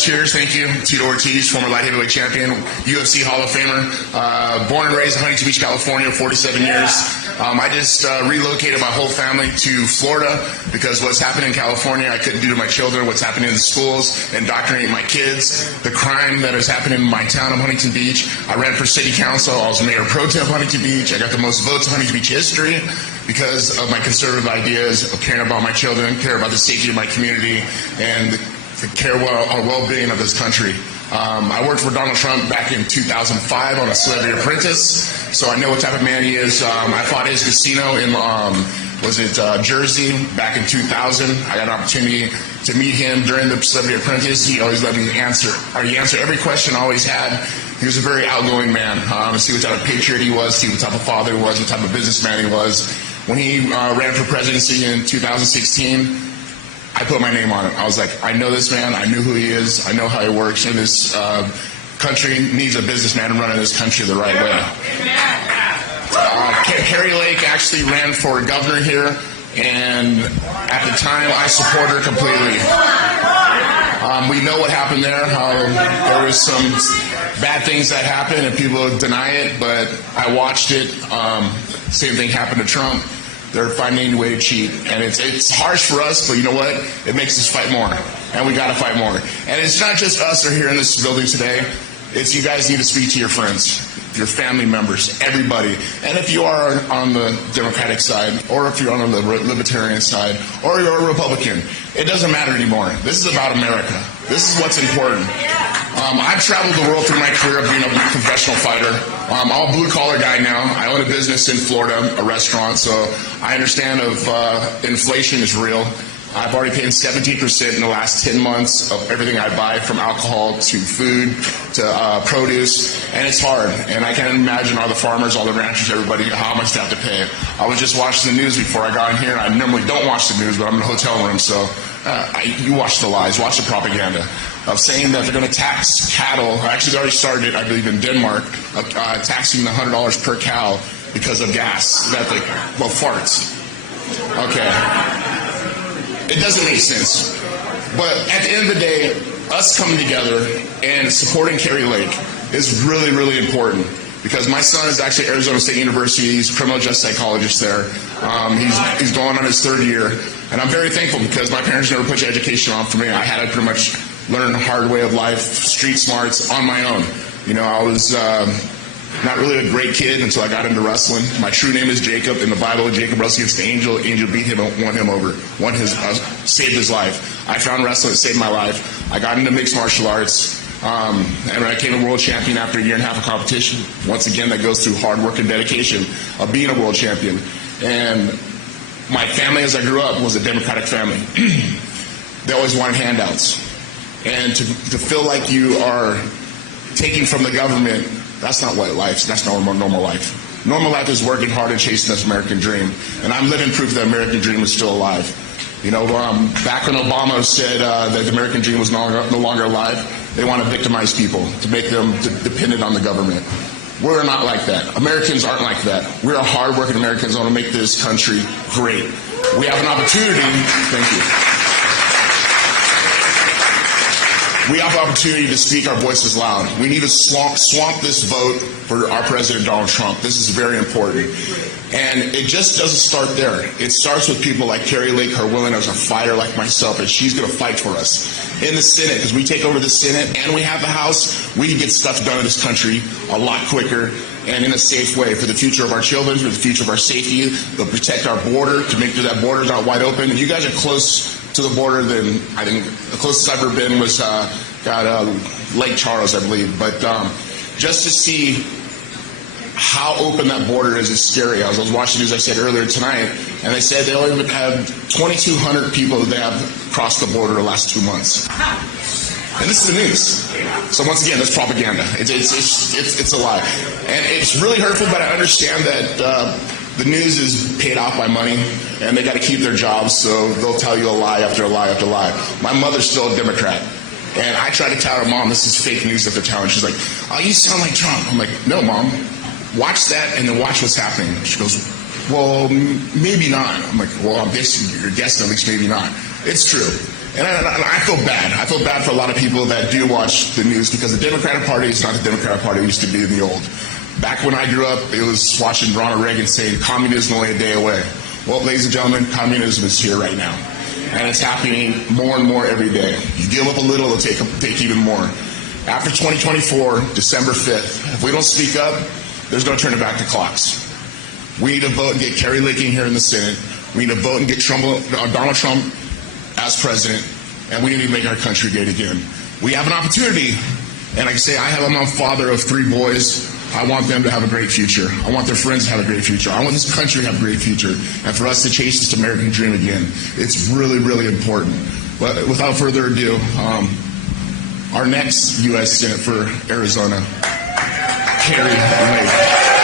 Close cheers, thank you. Tito Ortiz, former light heavyweight champion, UFC Hall of Famer, born and raised in Huntington Beach, California, 47 years. I just relocated my whole family to Florida because what's happening in California I couldn't do to my children, what's happening in the schools, indoctrinating my kids, the crime that is happening in my town of Huntington Beach. I ran for city council, I was mayor pro tem of Huntington Beach, I got the most votes in Huntington Beach history because of my conservative ideas of caring about my children, care about the safety of my community, and the care about well-being of this country. I worked for Donald Trump back in 2005 on a Celebrity Apprentice, so I know what type of man he is. I fought his casino in, Jersey back in 2000. I got an opportunity to meet him during the Celebrity Apprentice. He always let me answer every question I always had. He was a very outgoing man. See what type of patriot he was, see what type of father he was, what type of businessman he was. When he ran for presidency in 2016, I put my name on it. I was like, I know this man. I knew who he is. I know how he works. And this country needs a businessman running this country the right way. Kari Lake actually ran for governor here, and at the time, I support her completely. We know what happened there. There was some bad things that happened, and people deny it, but I watched it. Same thing happened to Trump. They're finding a way to cheat, and it's harsh for us, but you know what? It makes us fight more, and we got to fight more. And it's not just us that are here in this building today. It's you guys need to speak to your friends, your family members, everybody. And if you are on the Democratic side, or if you're on the Libertarian side, or you're a Republican, it doesn't matter anymore. This is about America. This is what's important. I've traveled the world through my career of being a professional fighter. I'm a blue-collar guy now. I own a business in Florida, a restaurant, so I understand inflation is real. I've already paid 17% in the last 10 months of everything I buy, from alcohol to food to produce, and it's hard. And I can't imagine all the farmers, all the ranchers, everybody, how much they have to pay. I was just watching the news before I got in here, and I normally don't watch the news, but I'm in a hotel room, so you watch the lies, watch the propaganda of saying that they're going to tax cattle. Actually, they already started it, I believe, in Denmark, taxing the $100 per cow because of gas. Farts. Okay. It doesn't make sense. But at the end of the day, us coming together and supporting Kari Lake is really, really important. Because my son is actually at Arizona State University. He's a criminal justice psychologist there. He's going on his third year. And I'm very thankful because my parents never put education on for me. I had to pretty much learn the hard way of life, street smarts, on my own. You know, I was not really a great kid until I got into wrestling. My true name is Jacob. In the Bible, Jacob wrestled against the angel. The angel beat him and won him over. Saved his life. I found wrestling that saved my life. I got into mixed martial arts. And I became a world champion after a year and a half of competition. Once again, that goes through hard work and dedication of being a world champion. And my family, as I grew up, was a Democratic family. They always wanted handouts. And to feel like you are taking from the government, that's not what life is. That's not normal life. Normal life is working hard and chasing this American dream. And I'm living proof that the American dream is still alive. You know, back when Obama said that the American dream was no longer alive, they want to victimize people, to make them dependent on the government. We're not like that. Americans aren't like that. We're hard-working Americans who want to make this country great. We have an opportunity. Thank you. We have an opportunity to speak our voices loud. We need to swamp this vote for our President Donald Trump. This is very important. And it just doesn't start there. It starts with people like Kari Lake, her willing as a fighter like myself, and she's going to fight for us in the Senate, because we take over the Senate and we have the House. We can get stuff done in this country a lot quicker and in a safe way for the future of our children, for the future of our safety, to protect our border, to make sure that border is not wide open. And you guys are close to the border than I think the closest I've ever been was Lake Charles, I believe. But just to see how open that border is scary. I was watching news, I said earlier tonight, and they said they only have 2,200 people that they have crossed the border the last 2 months. And this is the news. So once again, that's propaganda. It's a lie. And it's really hurtful, but I understand that the news is paid off by money, and they got to keep their jobs, so they'll tell you a lie after a lie after a lie. My mother's still a Democrat. And I try to tell her, Mom, this is fake news at the town. She's like, oh, you sound like Trump. I'm like, no, Mom. Watch that and then watch what's happening. She goes, well, maybe not. I'm like, well, I'm guessing, you're guessing at least maybe not. It's true. And I feel bad. I feel bad for a lot of people that do watch the news because the Democratic Party is not the Democratic Party it used to be in the old. Back when I grew up, it was watching Ronald Reagan saying communism only a day away. Well, ladies and gentlemen, communism is here right now. And it's happening more and more every day. You give up a little, it'll take even more. After 2024, December 5th, if we don't speak up, there's no turning back the clocks. We need to vote and get Kari Lake in here in the Senate. We need to vote and get Donald Trump as president, and we need to make our country great again. We have an opportunity, and like I say, I'm a father of 3 boys. I want them to have a great future. I want their friends to have a great future. I want this country to have a great future, and for us to chase this American dream again. It's really, really important. But without further ado, our next U.S. Senate for Arizona, Kari Lake.